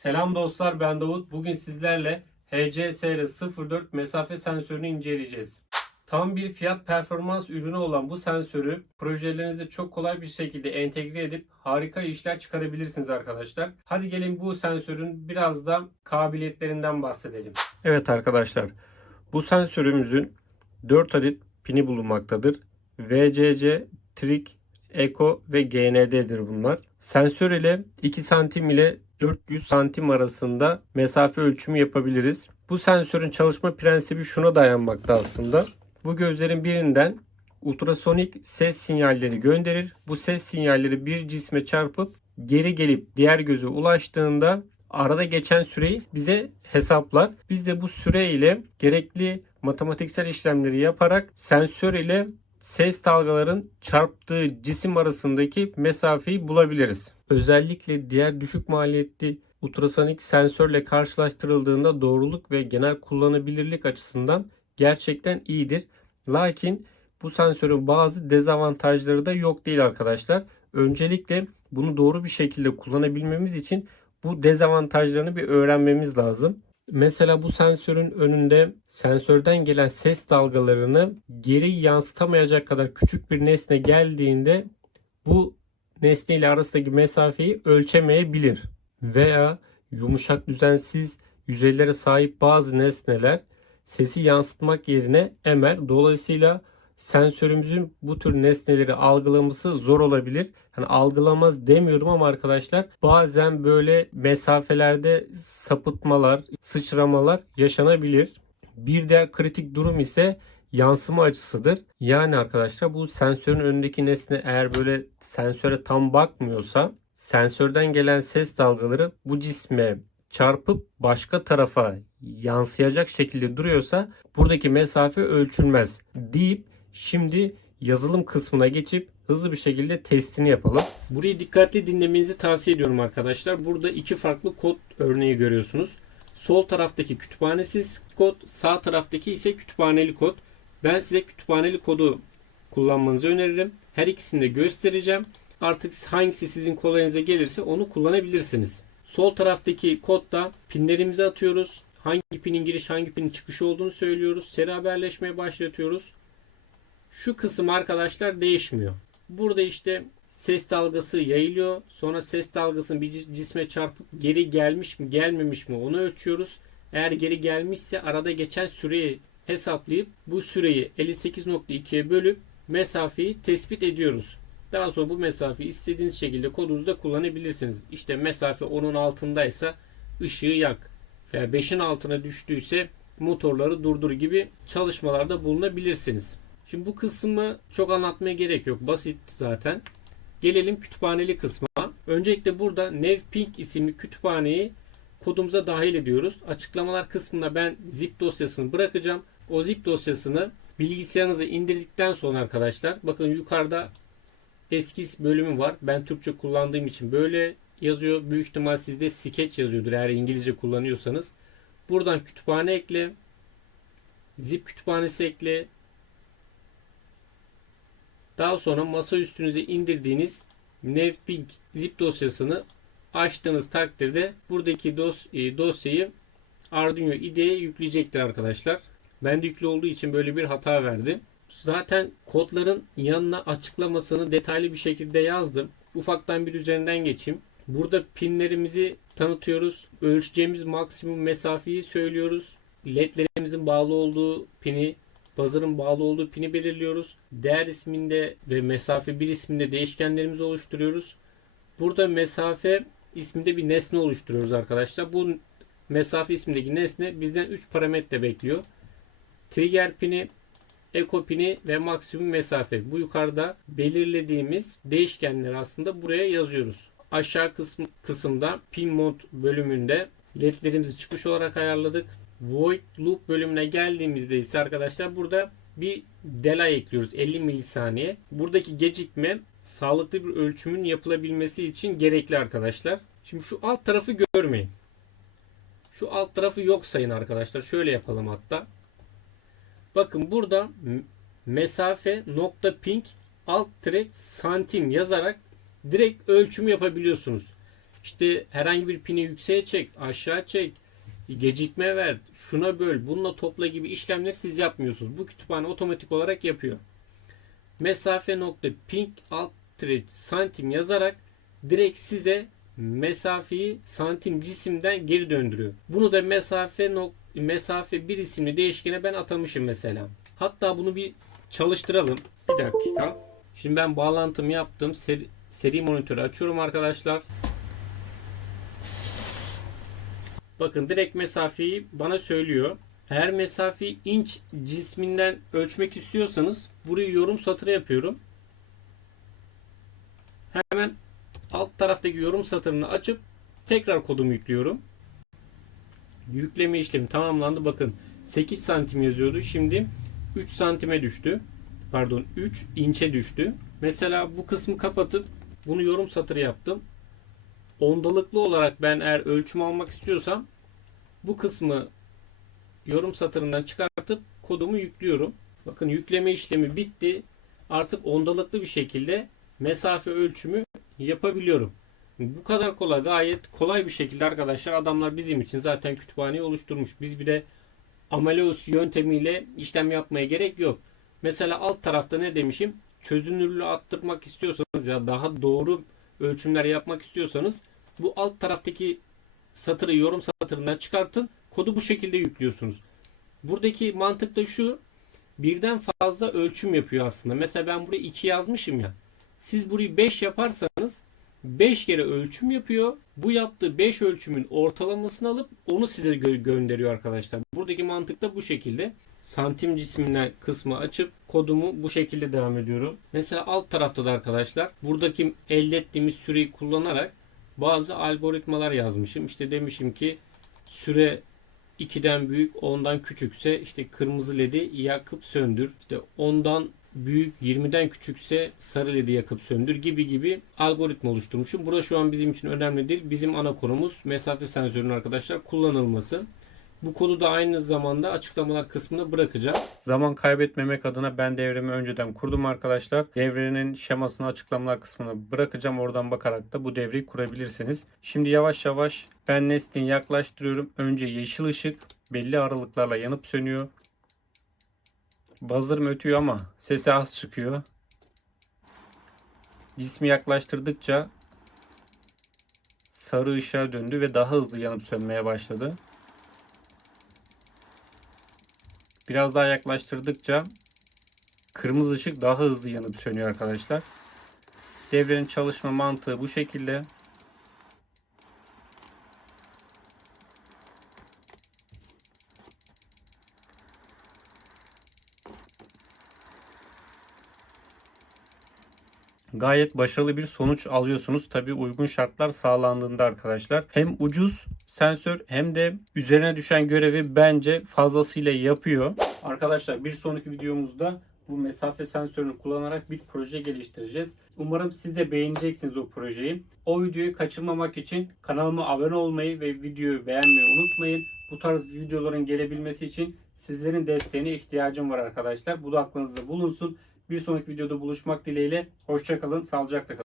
Selam dostlar ben Davut. Bugün sizlerle HCSR04 mesafe sensörünü inceleyeceğiz. Tam bir fiyat performans ürünü olan bu sensörü projelerinizde çok kolay bir şekilde entegre edip harika işler çıkarabilirsiniz arkadaşlar. Hadi gelin bu sensörün biraz da kabiliyetlerinden bahsedelim. Evet arkadaşlar bu sensörümüzün 4 adet pini bulunmaktadır. VCC, Trig, Eco ve GND'dir bunlar. Sensör ile 2 santim ile 400 santim arasında mesafe ölçümü yapabiliriz. Bu sensörün çalışma prensibi şuna dayanmakta aslında. Bu gözlerin birinden ultrasonik ses sinyalleri gönderir. Bu ses sinyalleri bir cisme çarpıp geri gelip diğer göze ulaştığında arada geçen süreyi bize hesaplar. Biz de bu süre ile gerekli matematiksel işlemleri yaparak sensör ile ses dalgaların çarptığı cisim arasındaki mesafeyi bulabiliriz. Özellikle diğer düşük maliyetli ultrasonik sensörle karşılaştırıldığında doğruluk ve genel kullanılabilirlik açısından gerçekten iyidir. Lakin bu sensörün bazı dezavantajları da yok değil arkadaşlar. Öncelikle bunu doğru bir şekilde kullanabilmemiz için bu dezavantajlarını bir öğrenmemiz lazım. Mesela bu sensörün önünde sensörden gelen ses dalgalarını geri yansıtamayacak kadar küçük bir nesne geldiğinde bu nesne ile arasındaki mesafeyi ölçemeyebilir. Veya yumuşak düzensiz yüzeylere sahip bazı nesneler sesi yansıtmak yerine emer. Dolayısıyla sensörümüzün bu tür nesneleri algılaması zor olabilir. Hani algılamaz demiyorum ama arkadaşlar bazen böyle mesafelerde sapıtmalar, sıçramalar yaşanabilir. Bir diğer kritik durum ise yansıma açısıdır. Yani arkadaşlar bu sensörün önündeki nesne eğer böyle sensöre tam bakmıyorsa sensörden gelen ses dalgaları bu cisme çarpıp başka tarafa yansıyacak şekilde duruyorsa buradaki mesafe ölçülmez deyip şimdi yazılım kısmına geçip hızlı bir şekilde testini yapalım. Burayı dikkatli dinlemenizi tavsiye ediyorum arkadaşlar. Burada iki farklı kod örneği görüyorsunuz. Sol taraftaki kütüphanesiz kod, sağ taraftaki ise kütüphaneli kod. Ben size kütüphaneli kodu kullanmanızı öneririm. Her ikisini de göstereceğim. Artık hangisi sizin kolayınıza gelirse onu kullanabilirsiniz. Sol taraftaki kodda pinlerimizi atıyoruz. Hangi pinin giriş hangi pinin çıkışı olduğunu söylüyoruz. Seri haberleşmeye başlatıyoruz. Şu kısım arkadaşlar değişmiyor. Burada işte ses dalgası yayılıyor. Sonra ses dalgasının bir cisme çarpıp geri gelmiş mi gelmemiş mi onu ölçüyoruz. Eğer geri gelmişse arada geçen süreyi hesaplayıp bu süreyi 58.2'ye bölüp mesafeyi tespit ediyoruz. Daha sonra bu mesafeyi istediğiniz şekilde kodunuzda kullanabilirsiniz. İşte mesafe onun altındaysa ışığı yak veya 5'in altına düştüyse motorları durdur gibi çalışmalarda bulunabilirsiniz. Şimdi bu kısmı çok anlatmaya gerek yok. Basit zaten. Gelelim kütüphaneli kısma. Öncelikle burada Nevping isimli kütüphaneyi kodumuza dahil ediyoruz. Açıklamalar kısmında ben zip dosyasını bırakacağım. O zip dosyasını bilgisayarınıza indirdikten sonra arkadaşlar bakın yukarıda eskis bölümü var. Ben Türkçe kullandığım için böyle yazıyor. Büyük ihtimal sizde sketch yazıyordur eğer İngilizce kullanıyorsanız. Buradan kütüphane ekle. Zip kütüphanesi ekle. Daha sonra masa üstünüze indirdiğiniz Nevping zip dosyasını açtığınız takdirde buradaki dos, e, dosyayı Arduino IDE'ye yükleyecektir arkadaşlar. Ben de yüklü olduğu için böyle bir hata verdi. Zaten kodların yanına açıklamasını detaylı bir şekilde yazdım. Ufaktan bir üzerinden geçeyim. Burada pinlerimizi tanıtıyoruz. Ölçeceğimiz maksimum mesafeyi söylüyoruz. LED'lerimizin bağlı olduğu pini, buzzer'ın bağlı olduğu pini belirliyoruz. Değer isminde ve mesafe bir isminde değişkenlerimizi oluşturuyoruz. Burada mesafe isminde bir nesne oluşturuyoruz arkadaşlar. Bu mesafe ismindeki nesne bizden 3 parametre bekliyor. Trigger pini, Eko pini ve maksimum mesafe. Bu yukarıda belirlediğimiz değişkenleri aslında buraya yazıyoruz. Aşağı kısım, kısımda pin mod bölümünde ledlerimizi çıkış olarak ayarladık. Void loop bölümüne geldiğimizde ise arkadaşlar burada bir delay ekliyoruz 50 milisaniye. Buradaki gecikme sağlıklı bir ölçümün yapılabilmesi için gerekli arkadaşlar. Şimdi şu alt tarafı görmeyin. Şu alt tarafı yok sayın arkadaşlar. Şöyle yapalım hatta. Bakın burada mesafe nokta ping alt track santim yazarak direkt ölçümü yapabiliyorsunuz. İşte herhangi bir pini yükseğe çek, aşağı çek, gecikme ver, şuna böl, bununla topla gibi işlemleri siz yapmıyorsunuz. Bu kütüphane otomatik olarak yapıyor. Mesafe nokta ping alt tire santim yazarak direkt size mesafeyi santim cisimden geri döndürüyor. Bunu da mesafe nok mesafe bir isimli değişkene ben atamışım mesela. Hatta bunu bir çalıştıralım. Bir dakika. Şimdi ben bağlantımı yaptım. Seri, seri monitörü açıyorum arkadaşlar. Bakın direkt mesafeyi bana söylüyor. Eğer mesafeyi inç cisminden ölçmek istiyorsanız burayı yorum satırı yapıyorum. Hemen alt taraftaki yorum satırını açıp tekrar kodumu yüklüyorum. Yükleme işlemi tamamlandı. Bakın 8 santim yazıyordu. Şimdi 3 santime düştü. Pardon 3 inçe düştü. Mesela bu kısmı kapatıp bunu yorum satırı yaptım. Ondalıklı olarak ben eğer ölçüm almak istiyorsam bu kısmı yorum satırından çıkartıp kodumu yüklüyorum. Bakın yükleme işlemi bitti. Artık ondalıklı bir şekilde mesafe ölçümü yapabiliyorum. Bu kadar kolay gayet kolay bir şekilde arkadaşlar adamlar bizim için zaten kütüphaneyi oluşturmuş. Biz bir de Amelios yöntemiyle işlem yapmaya gerek yok. Mesela alt tarafta ne demişim? Çözünürlüğü arttırmak istiyorsanız ya daha doğru ölçümler yapmak istiyorsanız bu alt taraftaki satırı yorum satırından çıkartın. Kodu bu şekilde yüklüyorsunuz. Buradaki mantık da şu. Birden fazla ölçüm yapıyor aslında. Mesela ben buraya 2 yazmışım ya. Siz burayı 5 yaparsanız 5 kere ölçüm yapıyor. Bu yaptığı 5 ölçümün ortalamasını alıp onu size gö- gönderiyor arkadaşlar. Buradaki mantık da bu şekilde. Santim cisminden kısmı açıp kodumu bu şekilde devam ediyorum. Mesela alt tarafta da arkadaşlar buradaki elde ettiğimiz süreyi kullanarak bazı algoritmalar yazmışım. İşte demişim ki süre 2'den büyük 10'dan küçükse işte kırmızı ledi yakıp söndür. İşte 10'dan büyük 20'den küçükse sarı ledi yakıp söndür gibi gibi algoritma oluşturmuşum. Burada şu an bizim için önemli değil. Bizim ana konumuz mesafe sensörünün arkadaşlar kullanılması. Bu kodu da aynı zamanda açıklamalar kısmına bırakacağım. Zaman kaybetmemek adına ben devremi önceden kurdum arkadaşlar. Devrenin şemasını açıklamalar kısmına bırakacağım. Oradan bakarak da bu devreyi kurabilirsiniz. Şimdi yavaş yavaş ben nesneyi yaklaştırıyorum. Önce yeşil ışık belli aralıklarla yanıp sönüyor. Buzzer'ım ötüyor ama sesi az çıkıyor. Cismi yaklaştırdıkça sarı ışığa döndü ve daha hızlı yanıp sönmeye başladı. Biraz daha yaklaştırdıkça kırmızı ışık daha hızlı yanıp sönüyor arkadaşlar. Devrenin çalışma mantığı bu şekilde. Gayet başarılı bir sonuç alıyorsunuz. Tabi uygun şartlar sağlandığında arkadaşlar. Hem ucuz sensör hem de üzerine düşen görevi bence fazlasıyla yapıyor. Arkadaşlar bir sonraki videomuzda bu mesafe sensörünü kullanarak bir proje geliştireceğiz. Umarım siz de beğeneceksiniz o projeyi. O videoyu kaçırmamak için kanalıma abone olmayı ve videoyu beğenmeyi unutmayın. Bu tarz videoların gelebilmesi için sizlerin desteğine ihtiyacım var arkadaşlar. Bu da aklınızda bulunsun. Bir sonraki videoda buluşmak dileğiyle. Hoşçakalın, sağlıcakla kalın.